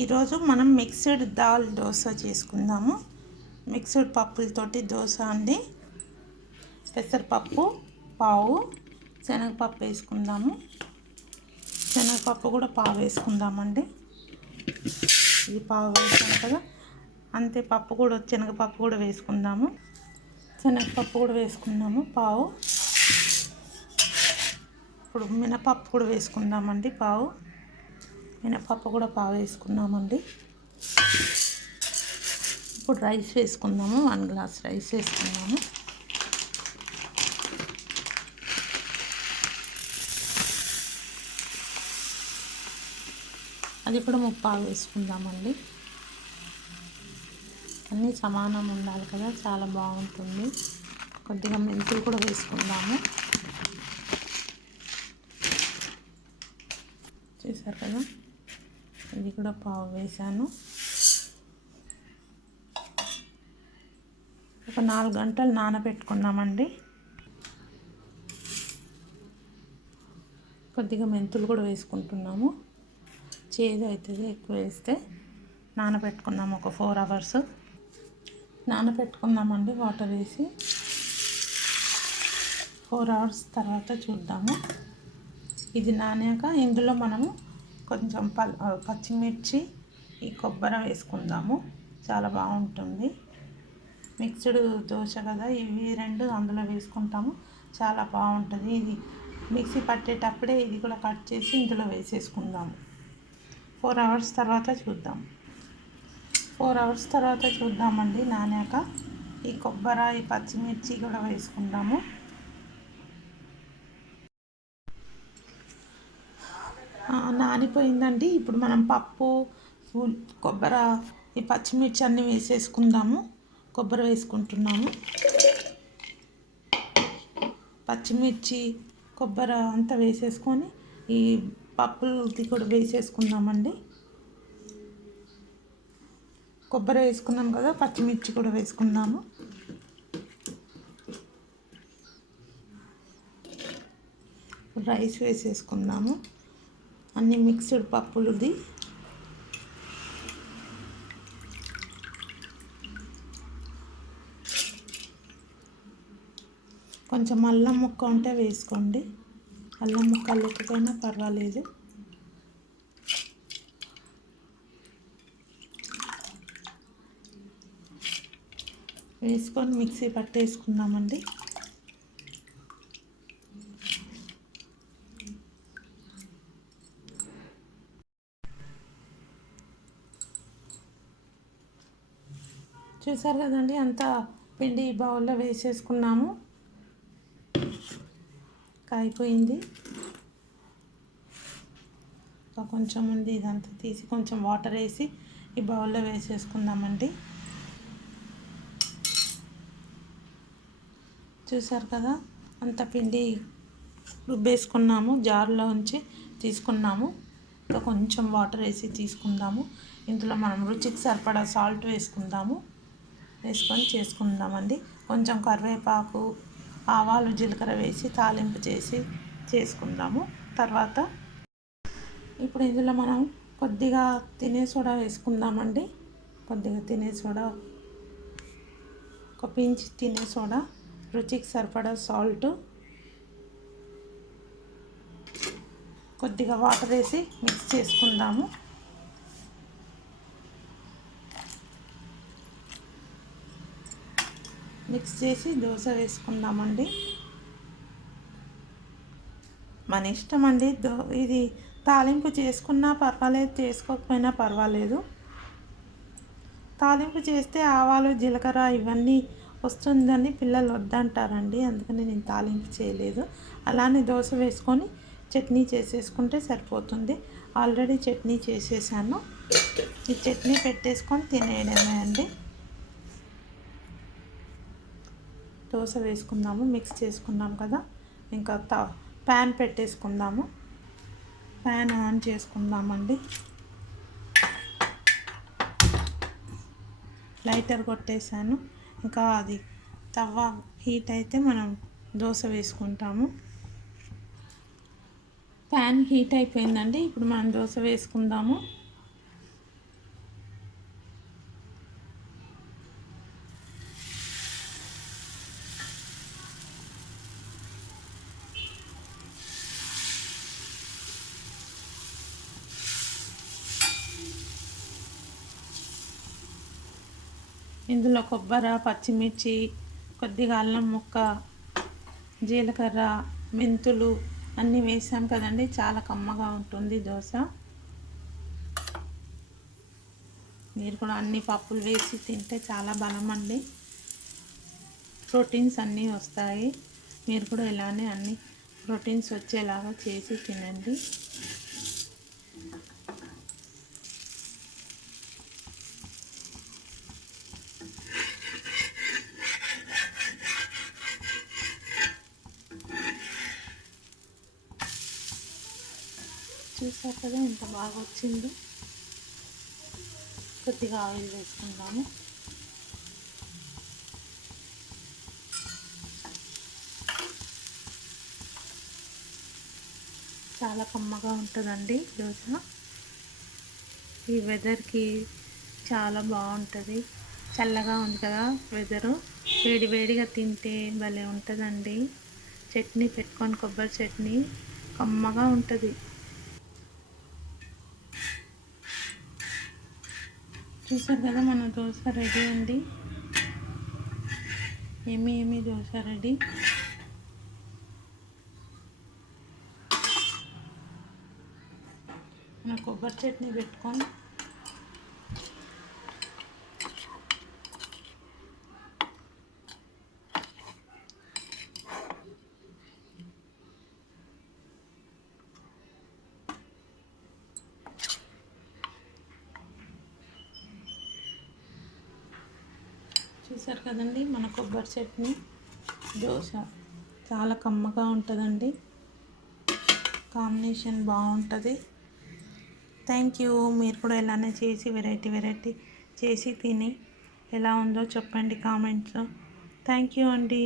ఈరోజు మనం మిక్స్డ్ దాల్ దోశ చేసుకుందాము. మిక్స్డ్ పప్పులతోటి దోశ అండి. పెసరపప్పు పావు, శనగపప్పు వేసుకుందాము. శనగపప్పు కూడా పావు వేసుకుందామండి. ఇది పావు వేసాను కదా, అంతే. పప్పు కూడా, శనగపప్పు కూడా వేసుకుందాము. శనగపప్పు కూడా వేసుకుందాము పావు. ఇప్పుడు మినపప్పు కూడా వేసుకుందామండి పావు. మినపప్పు కూడా పావు వేసుకున్నామండి. ఇప్పుడు రైస్ వేసుకుందాము. 1 గ్లాస్ రైస్ వేసుకుందాము. అది కూడా ముప్పావు వేసుకుందామండి. అన్నీ సమానం ఉండాలి కదా, చాలా బాగుంటుంది. కొద్దిగా మెంతులు కూడా వేసుకుందాము. చూసారు కదా, ఇది కూడా పావు వేసాను. ఒక 4 గంటలు నానబెట్టుకున్నామండి. కొద్దిగా మెంతులు కూడా వేసుకుంటున్నాము. చేదు అవుతుంది ఎక్కువ వేస్తే. నానబెట్టుకున్నాము ఒక 4 అవర్స్ నానబెట్టుకున్నామండి వాటర్ వేసి. 4 అవర్స్ తర్వాత చూద్దాము. ఇది నానాక ఇందులో మనము కొంచెం పచ్చిమిర్చి, ఈ కొబ్బరి వేసుకుందాము. చాలా బాగుంటుంది. మిక్స్డ్ దోశ కదా, ఇవి 2 అందులో వేసుకుంటాము. చాలా బాగుంటుంది. ఇది మిక్సీ పట్టేటప్పుడే ఇది కూడా కట్ చేసి ఇందులో వేసేసుకుందాము. 4 అవర్స్ తర్వాత చూద్దాం. 4 అవర్స్ తర్వాత చూద్దామండి నానాక. ఈ కొబ్బరి, ఈ పచ్చిమిర్చి కూడా వేసుకుందాము. నానిపోయిందండి. ఇప్పుడు మనం పప్పు, కొబ్బరి, ఈ పచ్చిమిర్చి అన్నీ వేసేసుకుందాము. కొబ్బరి వేసుకుంటున్నాము. పచ్చిమిర్చి, కొబ్బరి అంతా వేసేసుకొని ఈ పప్పుది కూడా వేసేసుకుందామండి. కొబ్బరి వేసుకున్నాం కదా, పచ్చిమిర్చి కూడా వేసుకుందాము. రైస్ వేసేసుకుందాము. అన్ని మిక్స్డ్ పప్పులుది. కొంచెం అల్లం ముక్క ఉంటే వేసుకోండి. అల్లం ముక్క లేకపోయినా పర్వాలేదు. వేసుకొని మిక్సీ పట్టేసుకుందామండి. చూసారు కదండి, అంతా పిండి బౌల్లో వేసేసుకున్నాము. కాయిపోయింది. కొంచెం ఉంది, ఇదంతా తీసి కొంచెం వాటర్ వేసి ఈ బౌల్లో వేసేసుకుందామండి. చూసారు కదా, అంత పిండి రుబ్బేసుకున్నాము. జార్లో ఉంచి తీసుకున్నాము. ఇంకా కొంచెం వాటర్ వేసి తీసుకుందాము. ఇందులో మనం రుచికి సరిపడా సాల్ట్ వేసుకుందాము. వేసుకొని చేసుకుందామండి. కొంచెం కరివేపాకు, ఆవాలు, జీలకర్ర వేసి తాలింపు చేసి చేసుకుందాము. తర్వాత ఇప్పుడు ఇందులో మనం కొద్దిగా తినే సోడా వేసుకుందామండి. కొద్దిగా తినే సోడా, ఒక పించ్ తినే సోడా, రుచికి సరిపడా సాల్ట్, కొద్దిగా వాటర్ వేసి మిక్స్ చేసుకుందాము. మిక్స్ చేసి దోశ వేసుకుందామండి. మన ఇష్టం అండి. ఇది తాలింపు చేసుకున్నా పర్వాలేదు, చేసుకోకపోయినా పర్వాలేదు. తాలింపు చేస్తే ఆవాలు, జీలకర్ర ఇవన్నీ వస్తుందని పిల్లలు వద్దంటారండి. అందుకని నేను తాలింపు చేయలేదు. అలానే దోశ వేసుకొని చట్నీ చేసేసుకుంటే సరిపోతుంది. ఆల్రెడీ చట్నీ చేసేసాను. ఈ చట్నీ పెట్టేసుకొని తినేయడమే అండి. దోశ వేసుకుందాము. మిక్స్ చేసుకున్నాం కదా, ఇంకా ప్యాన్ పెట్టేసుకుందాము. ప్యాన్ ఆన్ చేసుకుందామండి. లైటర్ కొట్టేసాను. ఇంకా అది తవ్వ హీట్ అయితే మనం దోశ వేసుకుంటాము. ప్యాన్ హీట్ అయిపోయిందండి. ఇప్పుడు మనం దోశ వేసుకుందాము. ఇందులో కొబ్బరి, పచ్చిమిర్చి, కొద్దిగా అల్లం ముక్క, జీలకర్ర, మెంతులు అన్నీ వేసాం కదండి. చాలా కమ్మగా ఉంటుంది దోశ. మీరు కూడా అన్ని పప్పులు వేసి తింటే చాలా బలం అండి. ప్రోటీన్స్ అన్నీ వస్తాయి. మీరు కూడా ఇలానే అన్ని ప్రోటీన్స్ వచ్చేలాగా చేసి తినండి. చూసారు కదా ఎంత బాగా వచ్చిందో. కొద్దిగా ఆయిల్ వేసుకుందాము. చాలా కమ్మగా ఉంటుందండి దోశ. ఈ వెదర్కి చాలా బాగుంటుంది. చల్లగా ఉంది కదా వెదరు. వేడి వేడిగా తింటే భలే ఉంటుందండి. చట్నీ పెట్టుకొని, కొబ్బరి చట్నీ కమ్మగా ఉంటుంది. చూసారు కదా మన దోశ రెడీ అండి. ఏమి దోశ రెడీ. మన కొబ్బరి చట్నీ పెట్టుకొని చూసారు కదండి మన కొబ్బరి చట్నీ దోశ చాలా కమ్మగా ఉంటుందండి. కాంబినేషన్ బాగుంటుంది. Thank you. మీరు కూడా ఇలానే చేసి వెరైటీ చేసి తిని ఎలా ఉందో చెప్పండి కామెంట్స్లో. థ్యాంక్ యూ అండి.